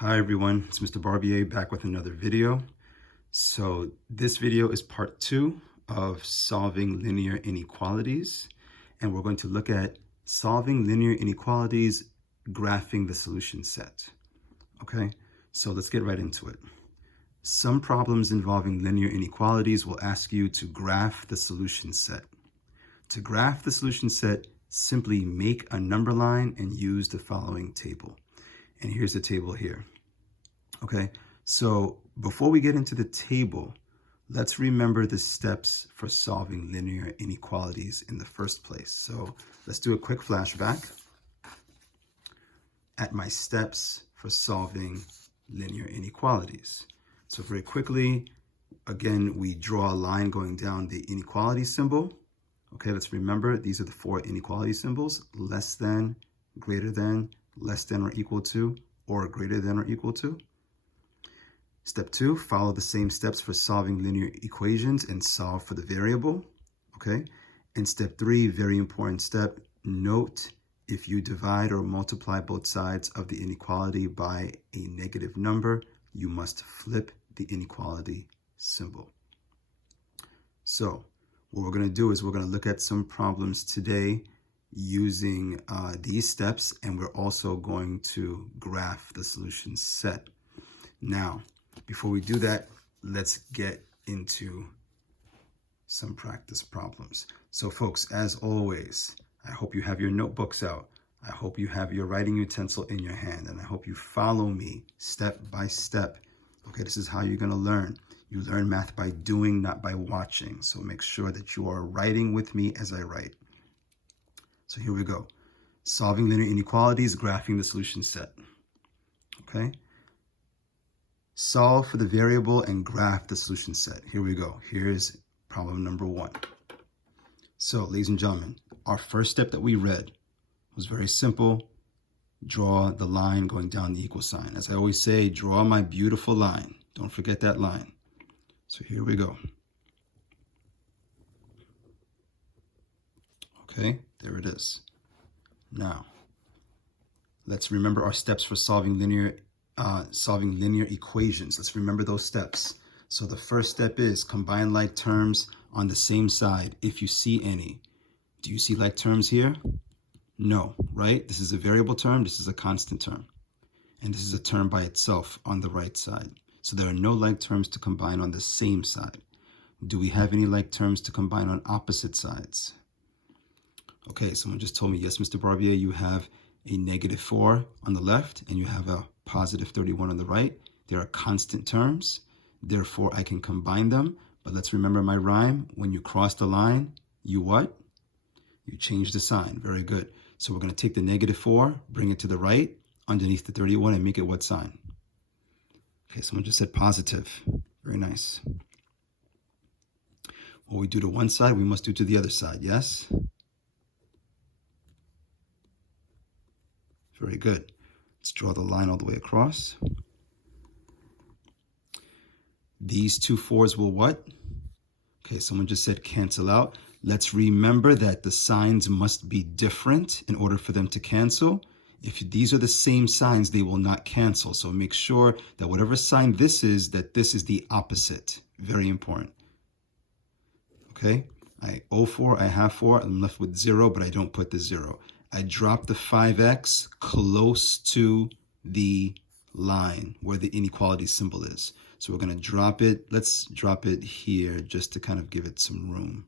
Hi everyone, it's Mr. Barbier back with another video. So this video is part 2 of solving linear inequalities, and we're going to look at solving linear inequalities, graphing the solution set. Okay, so let's get right into it. Some problems involving linear inequalities will ask you to graph the solution set. To graph the solution set, simply make a number line and use the following table. And here's the table here. Okay, so before we get into the table, let's remember the steps for solving linear inequalities in the first place. So let's do a quick flashback at my steps for solving linear inequalities. So very quickly, again, we draw a line going down the inequality symbol. Okay, let's remember these are the 4 inequality symbols: less than, greater than, less than or equal to, or greater than or equal to. Step 2, follow the same steps for solving linear equations and solve for the variable. Okay, and step 3, very important step, note if you divide or multiply both sides of the inequality by a negative number, you must flip the inequality symbol. So what we're going to do is we're going to look at some problems today using these steps, and we're also going to graph the solution set. Now, before we do that, let's get into some practice problems. So folks, as always, I hope you have your notebooks out. I hope you have your writing utensil in your hand, and I hope you follow me step by step. Okay, this is how you're going to learn. You learn math by doing, not by watching. So make sure that you are writing with me as I write. So here we go. Solving linear inequalities, graphing the solution set. Okay. Solve for the variable and graph the solution set. Here we go. Here's problem number 1. So, ladies and gentlemen, our first step that we read was very simple. Draw the line going down the equal sign. As I always say, draw my beautiful line. Don't forget that line. So here we go. Okay, there it is. Now, let's remember our steps for solving linear equations. Let's remember those steps. So the first step is combine like terms on the same side if you see any. Do you see like terms here? No, right? This is a variable term, this is a constant term. And this is a term by itself on the right side. So there are no like terms to combine on the same side. Do we have any like terms to combine on opposite sides? Okay, someone just told me, yes, Mr. Barbier, you have a -4 on the left and you have a +31 on the right. There are constant terms, therefore I can combine them. But let's remember my rhyme. When you cross the line, you what? You change the sign. Very good. So we're going to take the -4, bring it to the right, underneath the 31, and make it what sign? Okay, someone just said positive. Very nice. What we do to one side, we must do to the other side, yes? Very good. Let's draw the line all the way across. These 2 4s will what? Okay, someone just said cancel out. Let's remember that the signs must be different in order for them to cancel. If these are the same signs, they will not cancel. So make sure that whatever sign this is, that this is the opposite. Very important. Okay, I owe 4, I have 4, I'm left with 0, but I don't put the 0. I drop the 5x close to the line where the inequality symbol is. So we're going to drop it. Let's drop it here just to kind of give it some room.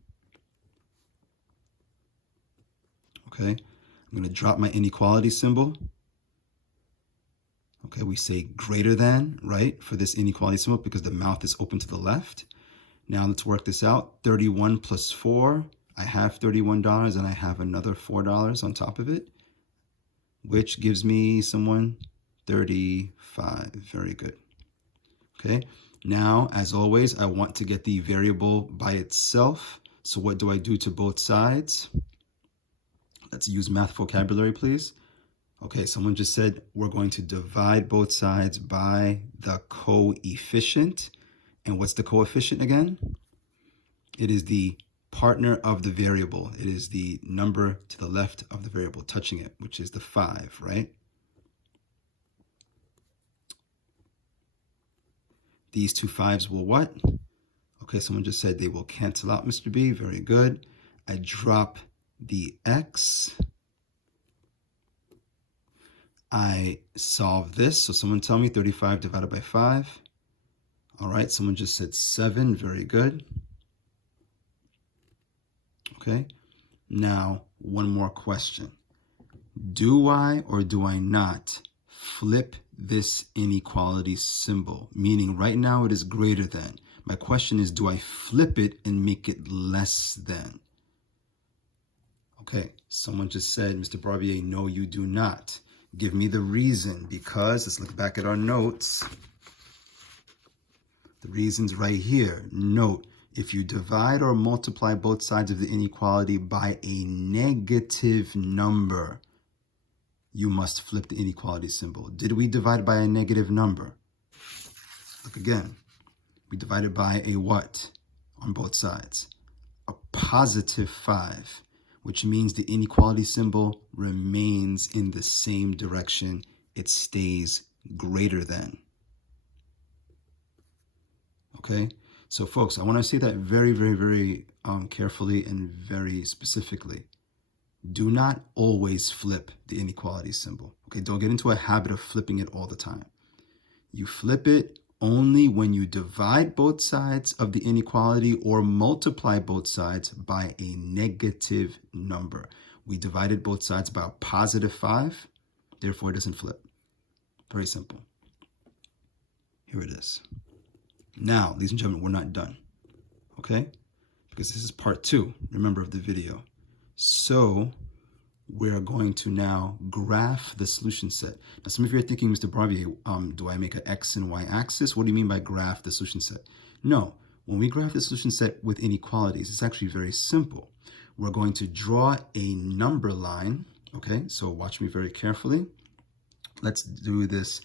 Okay, I'm going to drop my inequality symbol. Okay, we say greater than, right, for this inequality symbol because the mouth is open to the left. Now let's work this out. 31 plus 4. I have $31 and I have another $4 on top of it, which gives me 35. Very good. Okay. Now, as always, I want to get the variable by itself. So what do I do to both sides? Let's use math vocabulary, please. Okay, someone just said we're going to divide both sides by the coefficient. And what's the coefficient again? It is the partner of the variable. It is the number to the left of the variable touching it, which is the 5, right? These two 5s will what? Okay, someone just said they will cancel out, Mr. B. Very good. I drop the x. I solve this. So someone tell me 35 divided by 5. All right, someone just said 7. Very good. Okay, now one more question. Do I or do I not flip this inequality symbol? Meaning right now it is greater than. My question is, do I flip it and make it less than? Okay, someone just said, Mr. Barbier, no, you do not. Give me the reason, because let's look back at our notes. The reason's right here. Note, if you divide or multiply both sides of the inequality by a negative number, you must flip the inequality symbol. Did we divide by a negative number? Look again. We divided by a what on both sides? A positive 5, which means the inequality symbol remains in the same direction. It stays greater than. Okay? So folks, I want to say that very, very, very carefully and very specifically. Do not always flip the inequality symbol. Okay, don't get into a habit of flipping it all the time. You flip it only when you divide both sides of the inequality or multiply both sides by a negative number. We divided both sides by a positive 5, therefore it doesn't flip. Very simple. Here it is. Now, ladies and gentlemen, we're not done, okay? Because this is part 2, remember, of the video. So we're going to now graph the solution set. Now, some of you are thinking, Mr. Barbier, do I make an X and Y axis? What do you mean by graph the solution set? No, when we graph the solution set with inequalities, it's actually very simple. We're going to draw a number line, okay? So watch me very carefully. Let's do this.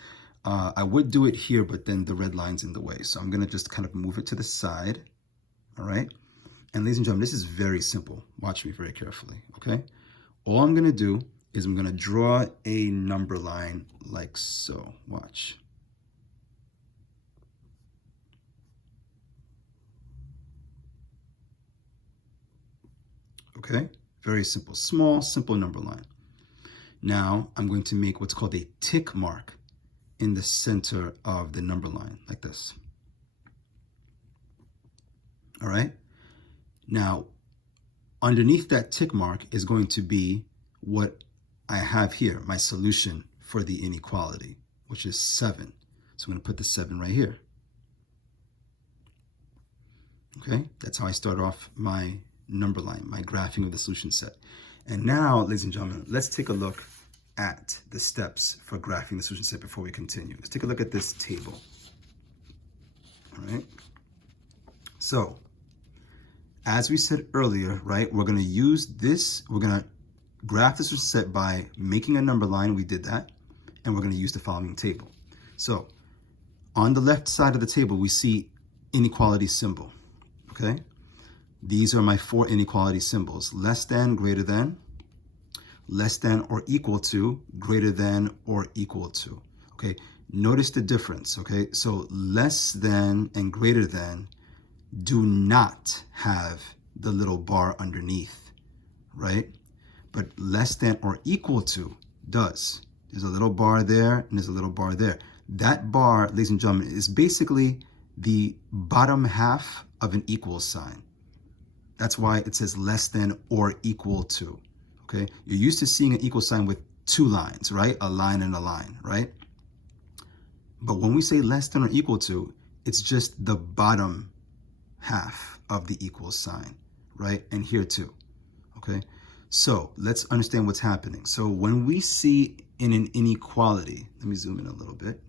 I would do it here, but then the red line's in the way. So I'm gonna just kind of move it to the side, all right? And ladies and gentlemen, this is very simple. Watch me very carefully, okay? All I'm gonna do is I'm gonna draw a number line like so. Watch. Okay, very simple. Small, simple number line. Now I'm going to make what's called a tick mark in the center of the number line, like this. All right? Now, underneath that tick mark is going to be what I have here, my solution for the inequality, which is 7. So I'm going to put the 7 right here. Okay, that's how I start off my number line, my graphing of the solution set. And now, ladies and gentlemen, let's take a look at the steps for graphing the solution set before we continue. Let's take a look at this table. All right. So, as we said earlier, right, we're going to use this, we're going to graph the solution set by making a number line. We did that. And we're going to use the following table. So, on the left side of the table, we see inequality symbol. Okay. These are my 4 inequality symbols: less than, greater than, less than or equal to, greater than or equal to. Okay, notice the difference. Okay, so less than and greater than do not have the little bar underneath, right? But less than or equal to does. There's a little bar there and there's a little bar there. That bar, ladies and gentlemen, is basically the bottom half of an equal sign. That's why it says less than or equal to. Okay, you're used to seeing an equal sign with 2 lines, right? A line and a line, right? But when we say less than or equal to, it's just the bottom half of the equal sign, right? And here too, okay? So let's understand what's happening. So when we see in an inequality, let me zoom in a little bit.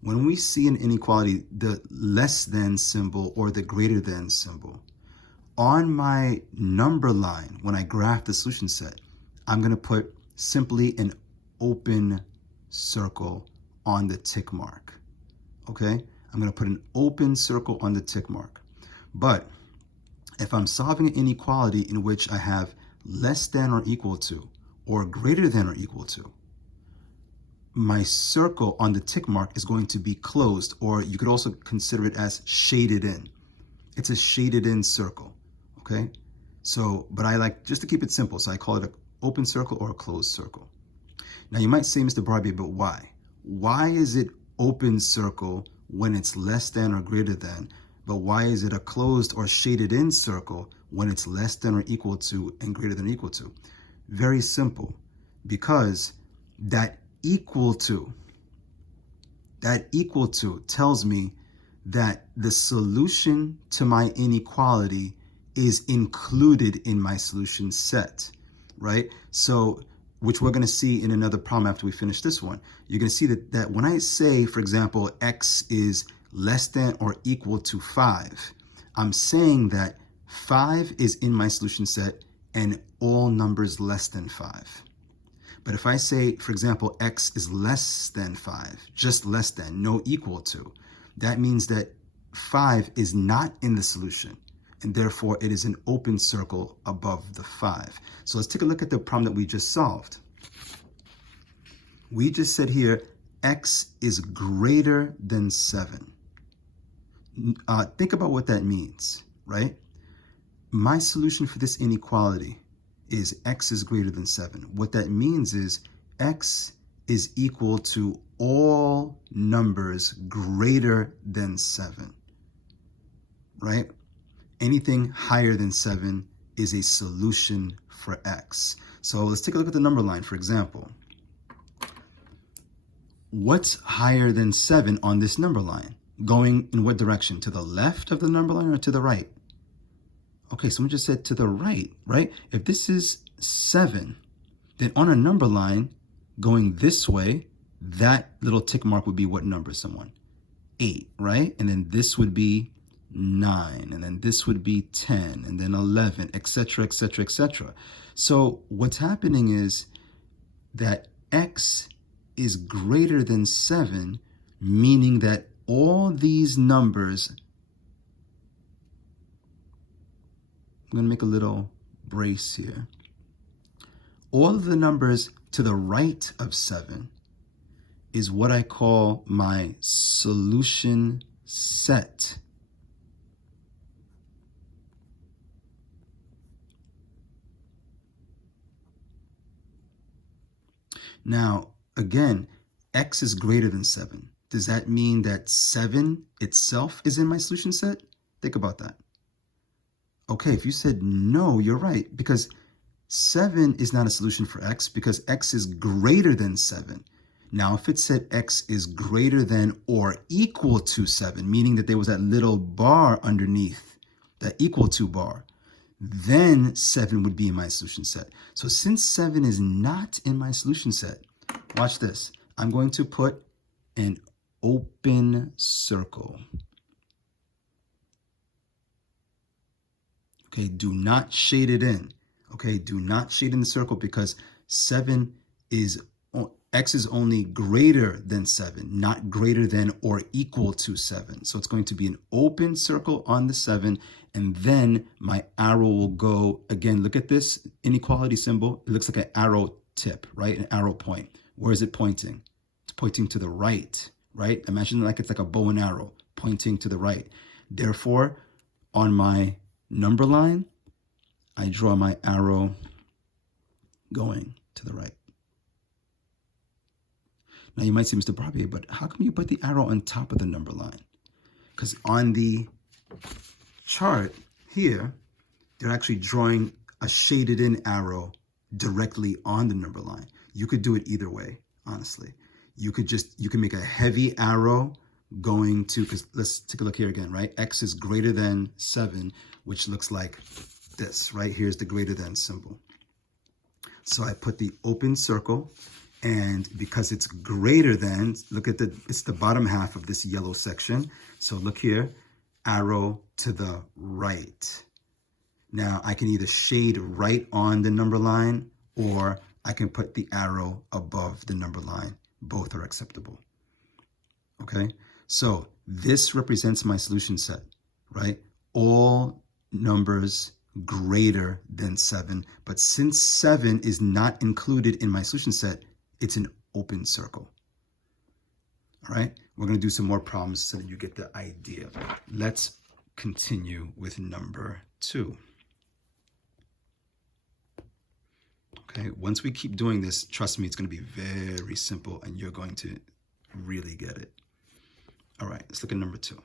When we see an inequality, the less than symbol or the greater than symbol, on my number line, when I graph the solution set, I'm going to put simply an open circle on the tick mark. Okay? I'm going to put an open circle on the tick mark. But if I'm solving an inequality in which I have less than or equal to, or greater than or equal to, my circle on the tick mark is going to be closed, or you could also consider it as shaded in. It's a shaded in circle, okay? So, but I like just to keep it simple, so I call it an open circle or a closed circle. Now you might say, Mr. Barbier, but why? Why is it open circle when it's less than or greater than, but why is it a closed or shaded in circle when it's less than or equal to and greater than or equal to? Very simple, because that equal to tells me that the solution to my inequality is included in my solution set, right? So, which we're going to see in another problem after we finish this one. You're going to see that when I say, for example, x is less than or equal to 5, I'm saying that 5 is in my solution set and all numbers less than 5. But if I say, for example, x is less than 5, just less than, no equal to, that means that 5 is not in the solution, and therefore it is an open circle above the 5. So let's take a look at the problem that we just solved. We just said here, x is greater than 7. Think about what that means, right? My solution for this inequality is x is greater than 7. What that means is x is equal to all numbers greater than 7, right? Anything higher than 7 is a solution for x. So let's take a look at the number line, for example. What's higher than 7 on this number line? Going in what direction? To the left of the number line or to the right? Okay, someone just said to the right, right? If this is 7, then on a number line going this way, that little tick mark would be what number, someone? 8, right? And then this would be 9, and then this would be 10, and then 11, etc., etc., etc. So what's happening is that x is greater than 7, meaning that all these numbers, I'm going to make a little brace here. All of the numbers to the right of 7 is what I call my solution set. Now, again, x is greater than 7. Does that mean that 7 itself is in my solution set? Think about that. Okay, if you said no, you're right, because 7 is not a solution for x because x is greater than 7. Now, if it said x is greater than or equal to 7, meaning that there was that little bar underneath, that equal to bar, then 7 would be in my solution set. So since 7 is not in my solution set, watch this. I'm going to put an open circle. Okay, do not shade it in. Okay, do not shade in the circle because 7 is, x is only greater than 7, not greater than or equal to 7. So it's going to be an open circle on the 7, and then my arrow will go, again, look at this inequality symbol. It looks like an arrow tip, right? An arrow point. Where is it pointing? It's pointing to the right, right? Imagine like it's like a bow and arrow pointing to the right. Therefore, on my number line, I draw my arrow going to the right. Now you might say, Mr. Barbier, but how come you put the arrow on top of the number line? Because on the chart here, they're actually drawing a shaded in arrow directly on the number line. You could do it either way, honestly. You can make a heavy arrow going to, because let's take a look here again, right? X is greater than 7, which looks like this, right? Here's the greater than symbol. So I put the open circle, and because it's greater than, look at it's the bottom half of this yellow section. So look here, arrow to the right. Now I can either shade right on the number line, or I can put the arrow above the number line. Both are acceptable. Okay, so this represents my solution set, right? All numbers greater than 7, but since 7 is not included in my solution set, it's an open circle. All right, we're going to do some more problems so that you get the idea. Let's continue with number 2. Okay, once we keep doing this, trust me, it's going to be very simple and you're going to really get it. All right, let's look at number 2.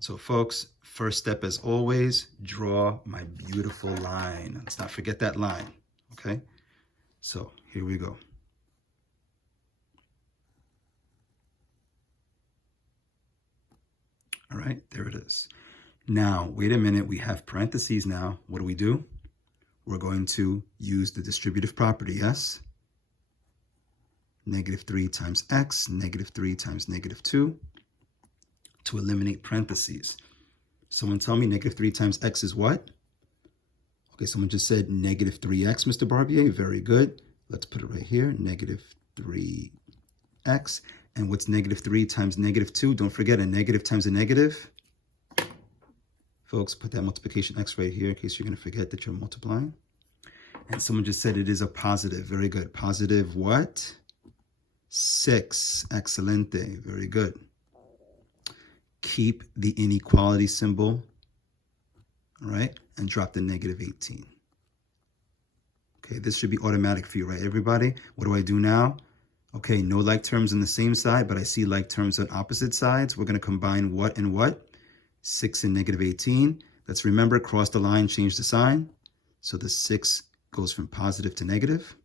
So folks, first step as always, draw my beautiful line. Let's not forget that line, okay? So here we go. All right, there it is. Now, wait a minute, we have parentheses now. What do? We're going to use the distributive property, yes? -3 times x, -3 times -2, to eliminate parentheses. Someone tell me -3 times x is what? Okay, someone just said -3x, Mr. Barbier. Very good. Let's put it right here, -3x. And what's -3 times -2? Don't forget, a negative times a negative. Folks, put that multiplication x right here in case you're going to forget that you're multiplying. And someone just said it is a positive. Very good. Positive what? 6. Excelente. Very good. Keep the inequality symbol, all right, and drop the -18. Okay, this should be automatic for you, right, everybody? What do I do now? Okay, no like terms on the same side, but I see like terms on opposite sides. We're going to combine what and what? 6 and -18. Let's remember, cross the line, change the sign. So the 6 goes from positive to negative.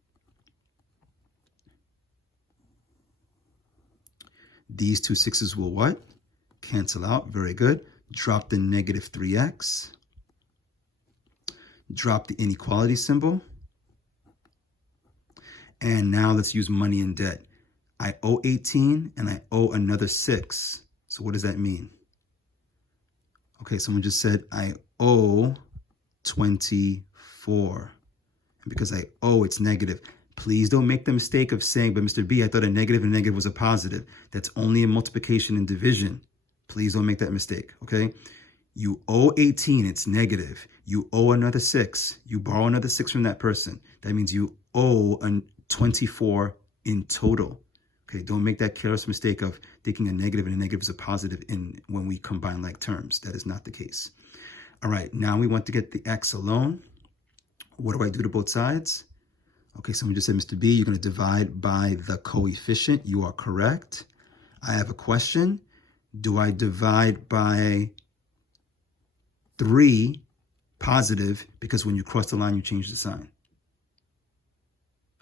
These two 6s will what? Cancel out. Very good. Drop the -3x. Drop the inequality symbol. And now let's use money and debt. I owe 18 and I owe another 6. So what does that mean? Okay, someone just said I owe 24. And because I owe, it's negative. Please don't make the mistake of saying, but Mr. B, I thought a negative and negative was a positive. That's only in multiplication and division. Please don't make that mistake, okay? You owe 18, it's negative. You owe another 6. You borrow another 6 from that person. That means you owe 24 in total. Okay, don't make that careless mistake of thinking a negative and a negative is a positive when we combine like terms. That is not the case. All right, now we want to get the x alone. What do I do to both sides? Okay, someone just said, Mr. B, you're going to divide by the coefficient. You are correct. I have a question. Do I divide by 3 positive? Because when you cross the line, you change the sign.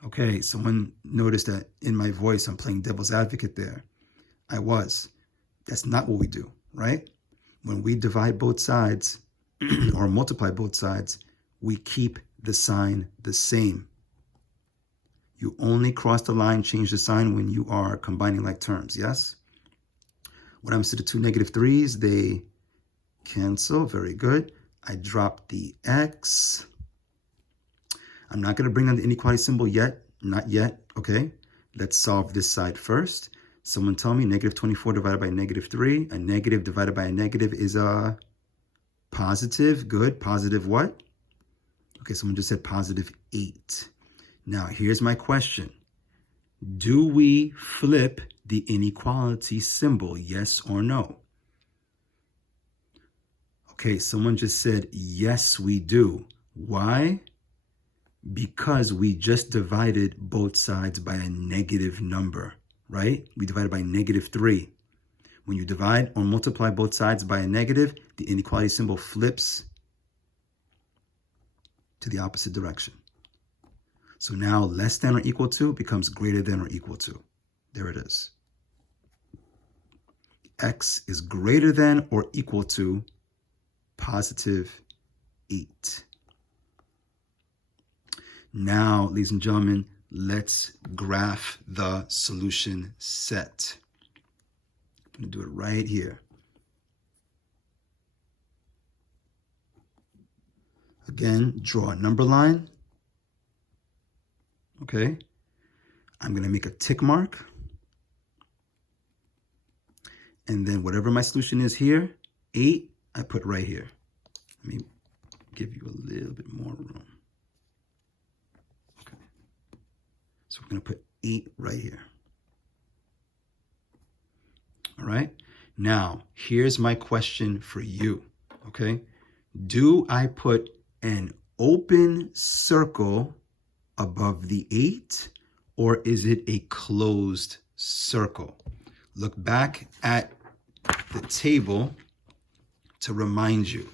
Okay, someone noticed that in my voice, I'm playing devil's advocate there. I was. That's not what we do, right? When we divide both sides or multiply both sides, we keep the sign the same. You only cross the line, change the sign when you are combining like terms, yes? What happens to the two -3s? They cancel. Very good. I drop the x. I'm not going to bring on the inequality symbol yet. Not yet. Okay. Let's solve this side first. Someone tell me -24 divided by -3. A negative divided by a negative is a positive. Good. Positive what? Okay, someone just said +8. Now, here's my question. Do we flip the inequality symbol, yes or no? Okay, someone just said, yes, we do. Why? Because we just divided both sides by a negative number, right? We divided by -3. When you divide or multiply both sides by a negative, the inequality symbol flips to the opposite direction. So now less than or equal to becomes greater than or equal to. There it is. X is greater than or equal to +8. Now, ladies and gentlemen, let's graph the solution set. I'm going to do it right here. Again, draw a number line. Okay. I'm going to make a tick mark. And then whatever my solution is here, 8, I put right here. Let me give you a little bit more room. Okay. So we're going to put 8 right here. All right. Now, here's my question for you. Okay. Do I put an open circle above the 8, or is it a closed circle? Look back at the table to remind you.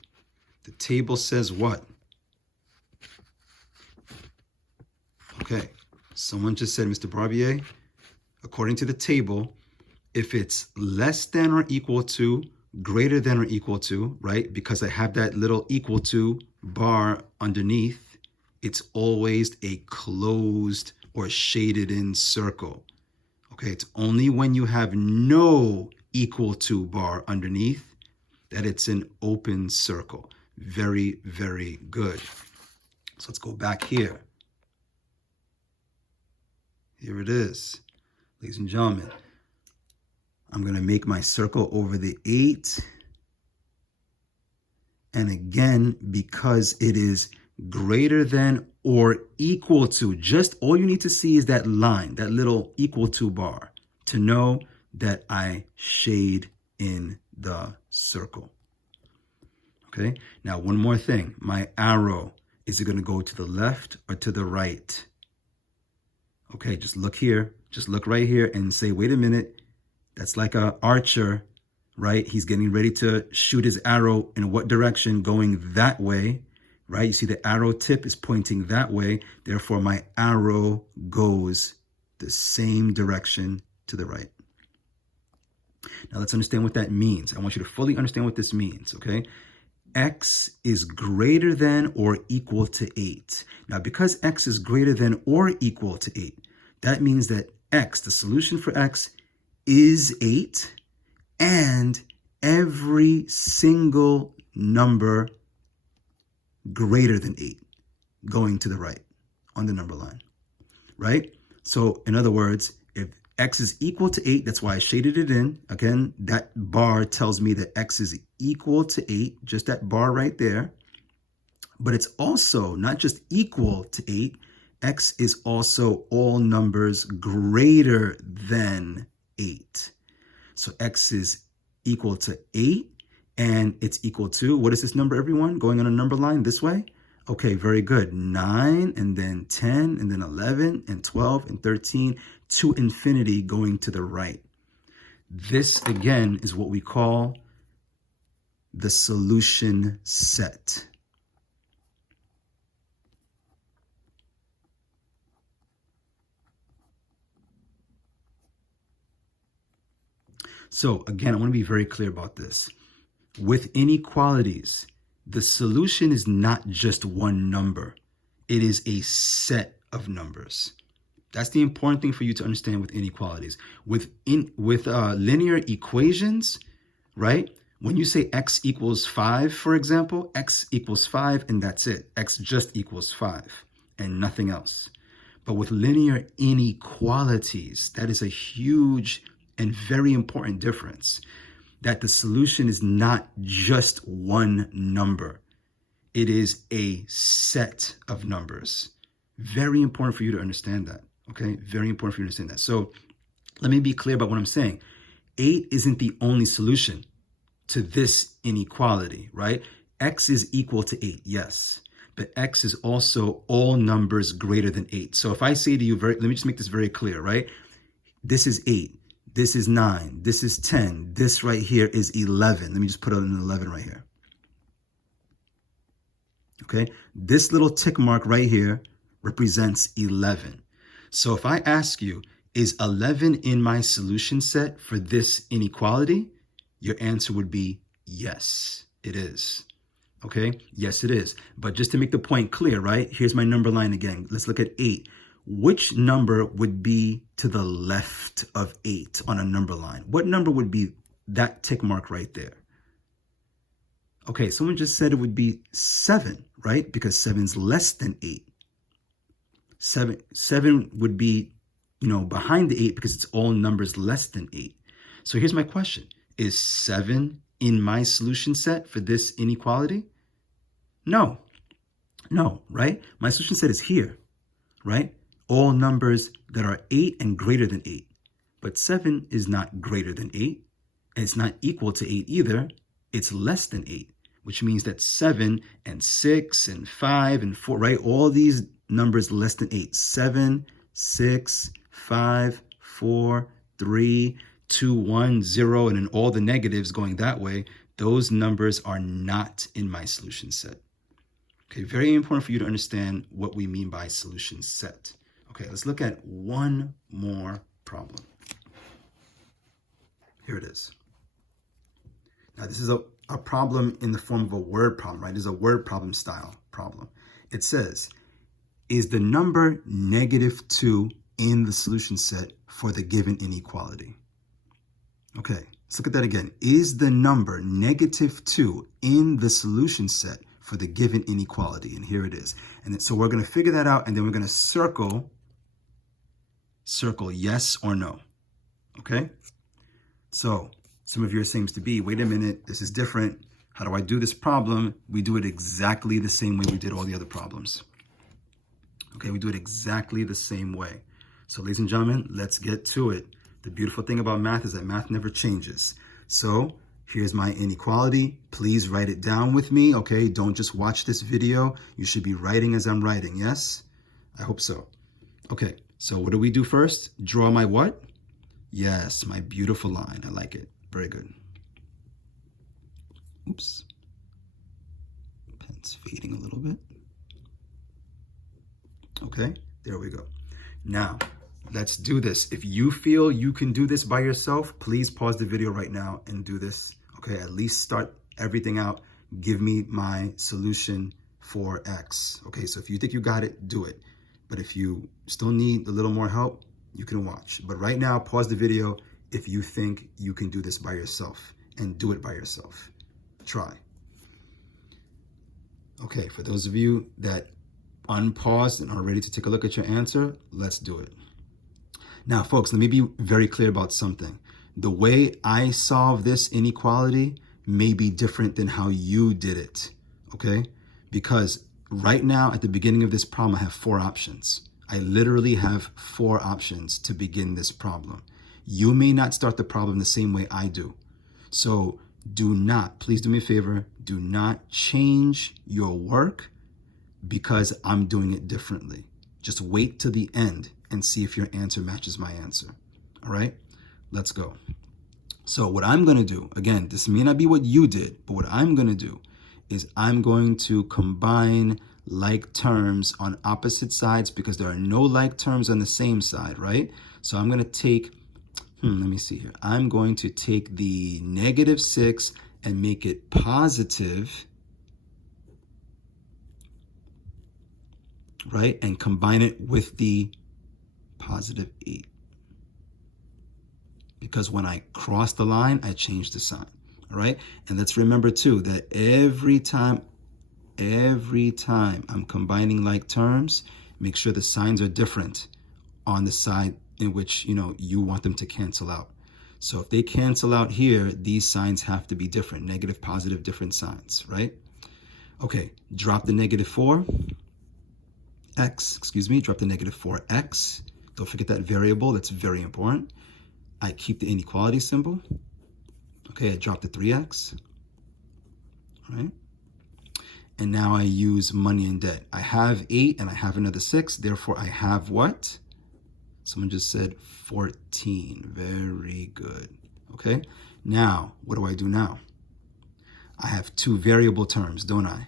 The table says what? Okay, someone just said, Mr. Barbier, according to the table, if it's less than or equal to, greater than or equal to, right? Because I have that little equal to bar underneath, it's always a closed or shaded in circle. Okay, it's only when you have no equal to bar underneath that it's an open circle. Very, very good. So let's go back here. Here it is. Ladies and gentlemen, I'm going to make my circle over the 8. And again, because it is greater than or equal to, just all you need to see is that line, that little equal to bar, to know that I shade in the circle. Okay, now one more thing. My arrow, is it going to go to the left or to the right? Okay, just look here. Just look right here and say, wait a minute. That's like an archer, right? He's getting ready to shoot his arrow in what direction? Going that way, right? You see the arrow tip is pointing that way. Therefore, my arrow goes the same direction to the right. Now, let's understand what that means. I want you to fully understand what this means, okay? X is greater than or equal to 8. Now, because X is greater than or equal to 8, that means that X, the solution for X, is 8, and every single number greater than 8 going to the right on the number line, right? So in other words, if X is equal to 8, that's why I shaded it in. Again, that bar tells me that X is equal to 8, just that bar right there. But it's also not just equal to 8, X is also all numbers greater than 8. So X is equal to 8, and it's equal to, what is this number, everyone? Going on a number line this way? Okay, very good. 9, and then 10, and then 11, and 12, and 13, to infinity going to the right. This, again, is what we call the solution set. So again, I want to be very clear about this. With inequalities, the solution is not just one number. It is a set of numbers. That's the important thing for you to understand with inequalities. With linear equations, right? When you say x equals 5, for example, x equals 5 and that's it. X just equals 5 and nothing else. But with linear inequalities, that is a huge and very important difference, that the solution is not just one number. It is a set of numbers. Very important for you to understand that, okay? Very important for you to understand that. So let me be clear about what I'm saying. 8 isn't the only solution to this inequality, right? X is equal to 8, yes. But X is also all numbers greater than 8. So if I say to you, let me just make this very clear, right? This is 8. This is 9, this is 10, this right here is 11. Let me just put out an 11 right here. Okay, this little tick mark right here represents 11. So if I ask you, is 11 in my solution set for this inequality? Your answer would be yes, it is. Okay, yes, it is. But just to make the point clear, right? Here's my number line again. Let's look at 8. Which number would be to the left of 8 on a number line? What number would be that tick mark right there? Okay, someone just said it would be 7, right? Because 7's less than 8. 7 would be, behind the 8 because it's all numbers less than 8. So here's my question. Is 7 in my solution set for this inequality? No, right? My solution set is here, right? All numbers that are 8 and greater than 8. But 7 is not greater than 8. it's not equal to 8 either. It's less than 8, which means that 7 and 6 and 5 and 4, right? All these numbers less than 8. 7, 6, 5, 4, 3, 2, 1, 0, and then all the negatives going that way, those numbers are not in my solution set. Okay, very important for you to understand what we mean by solution set. Okay, let's look at one more problem. Here it is. Now, this is a problem in the form of a word problem, right? It's a word problem style problem. It says, is the number -2 in the solution set for the given inequality? Okay, let's look at that again. Is the number -2 in the solution set for the given inequality? And here it is. And so we're going to figure that out, and then we're going to circle yes or no. Okay? So some of you are saying to be, wait a minute, this is different. How do I do this problem? We do it exactly the same way we did all the other problems. Okay, we do it exactly the same way. So ladies and gentlemen, let's get to it. The beautiful thing about math is that math never changes. So here's my inequality. Please write it down with me, okay? Don't just watch this video. You should be writing as I'm writing, yes? I hope so. Okay, so what do we do first? Draw my what? Yes, my beautiful line. I like it. Very good. Oops. Pen's fading a little bit. Okay, there we go. Now, let's do this. If you feel you can do this by yourself, please pause the video right now and do this. Okay, at least start everything out. Give me my solution for X. Okay, so if you think you got it, do it. But if you still need a little more help, you can watch. But right now, pause the video if you think you can do this by yourself, and do it by yourself. Try. Okay, for those of you that unpaused and are ready to take a look at your answer, let's do it. Now, folks, let me be very clear about something. The way I solve this inequality may be different than how you did it, okay? Because right now, at the beginning of this problem, I have 4 options. I literally have 4 options to begin this problem. You may not start the problem the same way I do. So do not, please do me a favor, do not change your work because I'm doing it differently. Just wait to the end and see if your answer matches my answer. All right, let's go. So what I'm going to do, again, this may not be what you did, but what I'm going to do is I'm going to combine like terms on opposite sides because there are no like terms on the same side, right? So I'm going to take, let me see here. I'm going to take the -6 and make it positive, right? And combine it with the +8. Because when I cross the line, I change the sign, all right? And let's remember too, that every time I'm combining like terms, make sure the signs are different on the side in which, you want them to cancel out. So if they cancel out here, these signs have to be different, negative, positive, different signs, right? Okay, drop the drop the -4x. Don't forget that variable, that's very important. I keep the inequality symbol. Okay, I drop the 3x, all right? And now I use money and debt. I have 8 and I have another 6, therefore I have what? Someone just said 14, very good, okay? Now, what do I do now? I have 2 variable terms, don't I?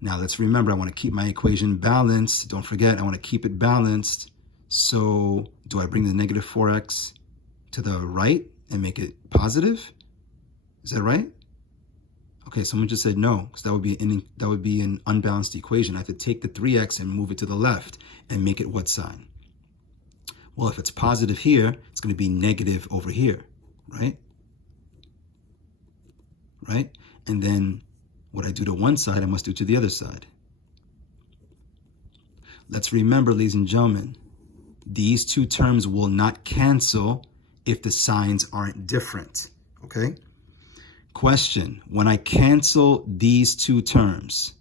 Now let's remember, I want to keep my equation balanced. Don't forget, I want to keep it balanced. So do I bring the -4x to the right and make it positive? Is that right? Okay, someone just said no, because that would be an unbalanced equation. I have to take the 3x and move it to the left and make it what sign? Well, if it's positive here, it's going to be negative over here, right? Right? And then what I do to one side, I must do to the other side. Let's remember, ladies and gentlemen, these 2 terms will not cancel if the signs aren't different, okay? Question, when I cancel these 2 terms,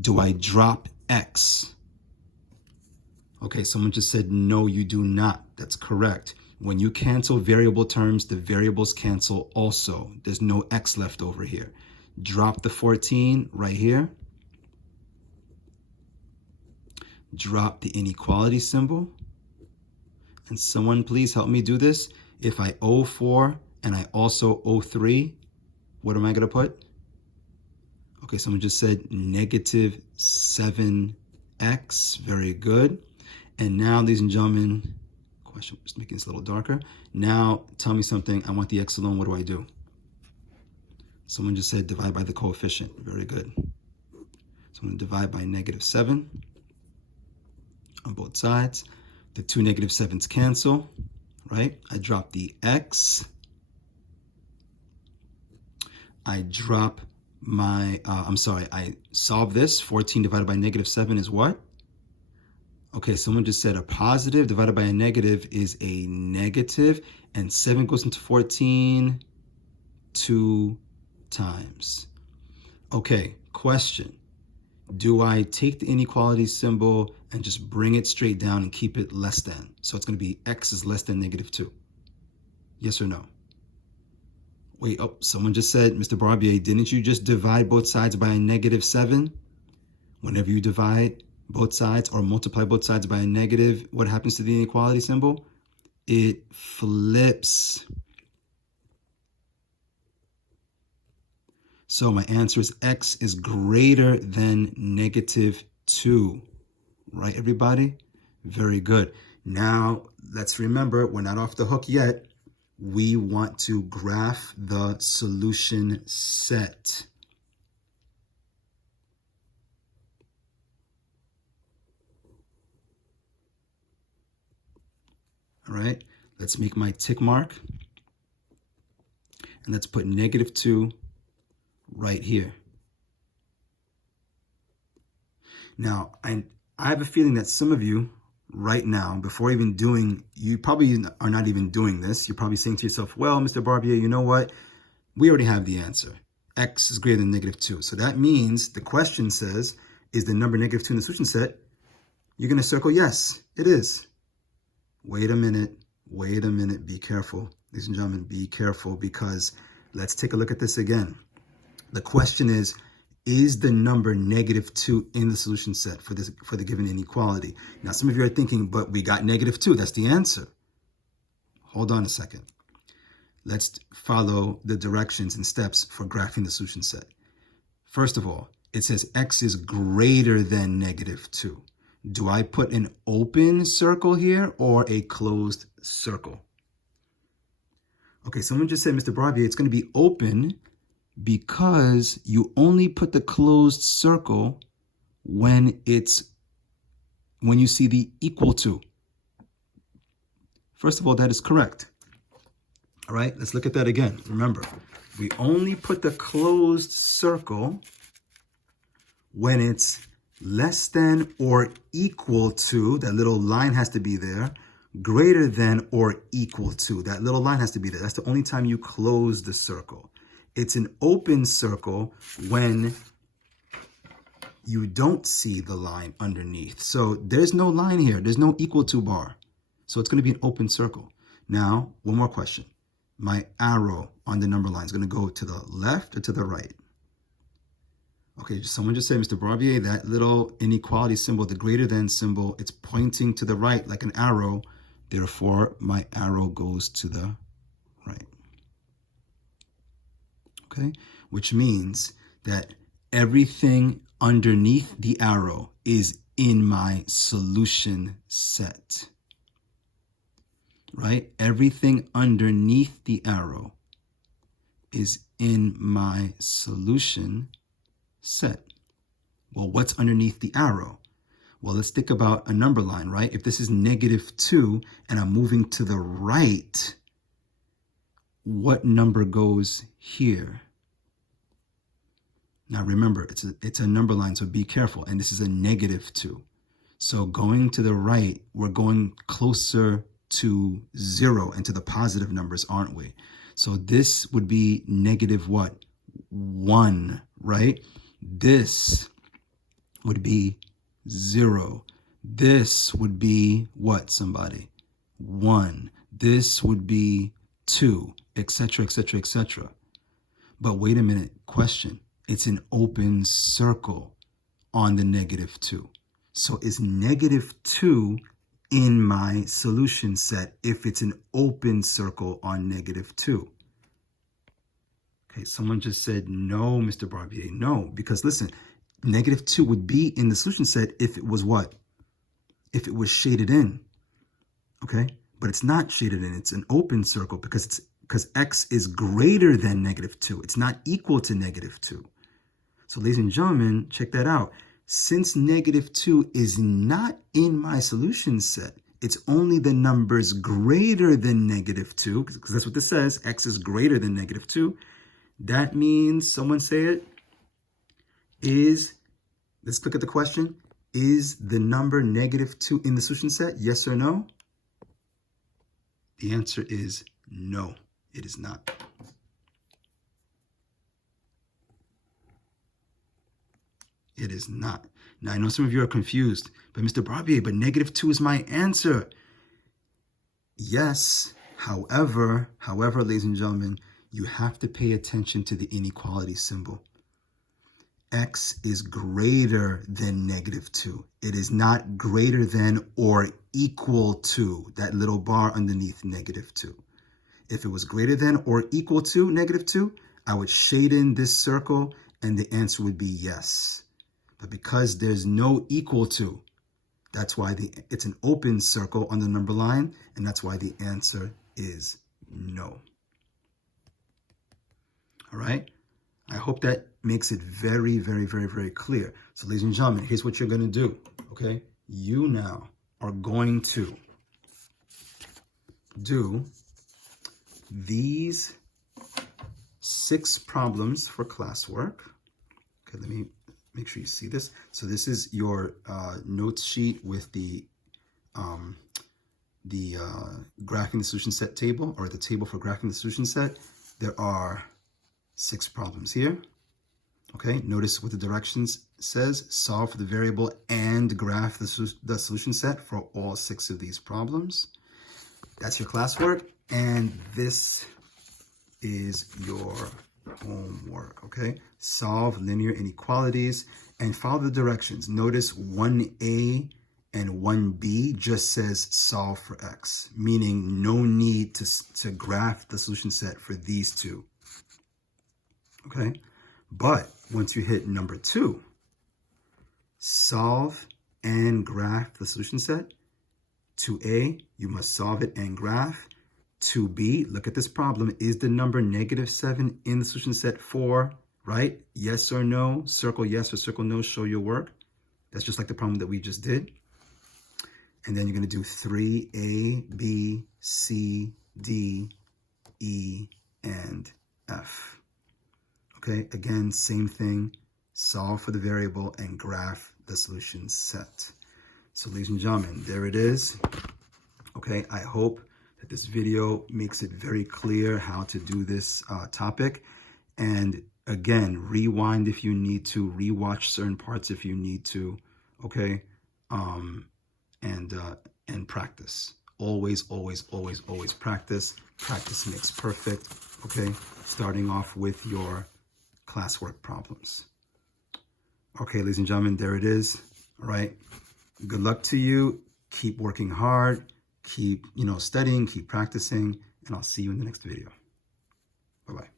do I drop x? Okay, someone just said, no, you do not. That's correct. When you cancel variable terms, the variables cancel also. There's no x left over here. Drop the 14 right here. Drop the inequality symbol. And someone please help me do this. If I owe 4 and I also owe 3, what am I going to put? Okay, someone just said negative 7x. Very good. And now, ladies and gentlemen, question, just making this a little darker. Now, tell me something. I want the x alone. What do I do? Someone just said divide by the coefficient. Very good. So I'm going to divide by negative 7 on both sides. The two negative 7s cancel, right? I drop the x. I drop my, I solve this. 14 divided by negative 7 is what? Okay, someone just said a positive divided by a negative is a negative, and 7 goes into 14 2 times. Okay, question. Do I take the inequality symbol and just bring it straight down and keep it less than? So it's going to be x is less than negative 2. Yes or no? Wait, oh, someone just said, Mr. Barbier, didn't you just divide both sides by a negative 7? Whenever you divide both sides or multiply both sides by a negative, what happens to the inequality symbol? It flips. So my answer is x is greater than negative 2. Right, everybody? Very good. Now, let's remember, we're not off the hook yet. We want to graph the solution set. All right, let's make my tick mark. And let's put negative 2 right here. Now, I have a feeling that some of you right now, before even doing, you probably are not even doing this. You're probably saying to yourself, well, Mr. Barbier, you know what? We already have the answer. X is greater than negative 2. So that means the question says, is the number negative 2 in the solution set? You're going to circle yes, it is. Wait a minute. Be careful. Ladies and gentlemen, be careful, because let's take a look at this again. The question is the number negative 2 in the solution set for the given inequality? Now, some of you are thinking, but we got negative 2. That's the answer. Hold on a second. Let's follow the directions and steps for graphing the solution set. First of all, it says x is greater than negative 2. Do I put an open circle here or a closed circle? Okay, someone just said, Mr. Barbier, it's going to be open because you only put the closed circle when you see the equal to. First of all, that is correct. All right, let's look at that again. Remember, we only put the closed circle when it's less than or equal to, that little line has to be there, greater than or equal to, that little line has to be there. That's the only time you close the circle. It's an open circle when you don't see the line underneath. So there's no line here. There's no equal to bar. So it's going to be an open circle. Now, one more question. My arrow on the number line is going to go to the left or to the right? Okay, someone just said, Mr. Barbier, that little inequality symbol, the greater than symbol, it's pointing to the right like an arrow. Therefore, my arrow goes to the right. Okay, which means that everything underneath the arrow is in my solution set. Right? Everything underneath the arrow is in my solution set. Well, what's underneath the arrow? Well, let's think about a number line, right? If this is negative 2 and I'm moving to the right, what number goes here? Now remember, it's a number line, so be careful. And this is a negative 2. So going to the right, we're going closer to 0 and to the positive numbers, aren't we? So this would be negative what? 1, right? This would be 0. This would be what, somebody? 1. this would be 2, etc., etc., etc. But wait a minute, question. It's an open circle on the negative 2. So is negative 2 in my solution set if it's an open circle on negative 2? Okay, someone just said, no, Mr. Barbier, no. Because listen, negative 2 would be in the solution set if it was what? If it was shaded in, okay? But it's not shaded in. It's an open circle because x is greater than negative 2. It's not equal to negative 2. So ladies and gentlemen, check that out. Since negative 2 is not in my solution set, it's only the numbers greater than negative 2, because that's what this says, x is greater than negative 2. That means, someone say it, let's click at the question, is the number negative 2 in the solution set, yes or no? The answer is no, it is not. It is not. Now, I know some of you are confused, but Mr. Barbier, but negative 2 is my answer. Yes, however, ladies and gentlemen, you have to pay attention to the inequality symbol. X is greater than negative 2. It is not greater than or equal to that little bar underneath negative 2. If it was greater than or equal to negative 2, I would shade in this circle and the answer would be yes. But because there's no equal to, that's why it's an open circle on the number line, and that's why the answer is no. All right? I hope that makes it very, very, very, very clear. So ladies and gentlemen, here's what you're going to do, okay? You now are going to do these 6 problems for classwork. Okay, let me make sure you see this. So this is your notes sheet with the graphing the solution set table, or the table for graphing the solution set. There are 6 problems here. Okay, notice what the directions says. Solve for the variable and graph the solution set for all 6 of these problems. That's your classwork, and this is your homework, okay? Solve linear inequalities and follow the directions. Notice 1A and 1B just says solve for x, meaning no need to graph the solution set for these 2, okay? But once you hit number 2, solve and graph the solution set. 2A, you must solve it and graph. 2B, look at this problem. Is the number negative 7 in the solution set 4, right? Yes or no? Circle yes or circle no, show your work. That's just like the problem that we just did. And then you're going to do 3A, B, C, D, E, and F. Okay, again, same thing. Solve for the variable and graph the solution set. So ladies and gentlemen, there it is. Okay, I hope that this video makes it very clear how to do this topic. And again, rewind if you need to, rewatch certain parts if you need to, okay? And practice. Always, always, always, always practice. Practice makes perfect, okay? Starting off with your classwork problems. Okay, ladies and gentlemen, there it is. All right. Good luck to you. Keep working hard. Keep, studying, keep practicing, and I'll see you in the next video. Bye-bye.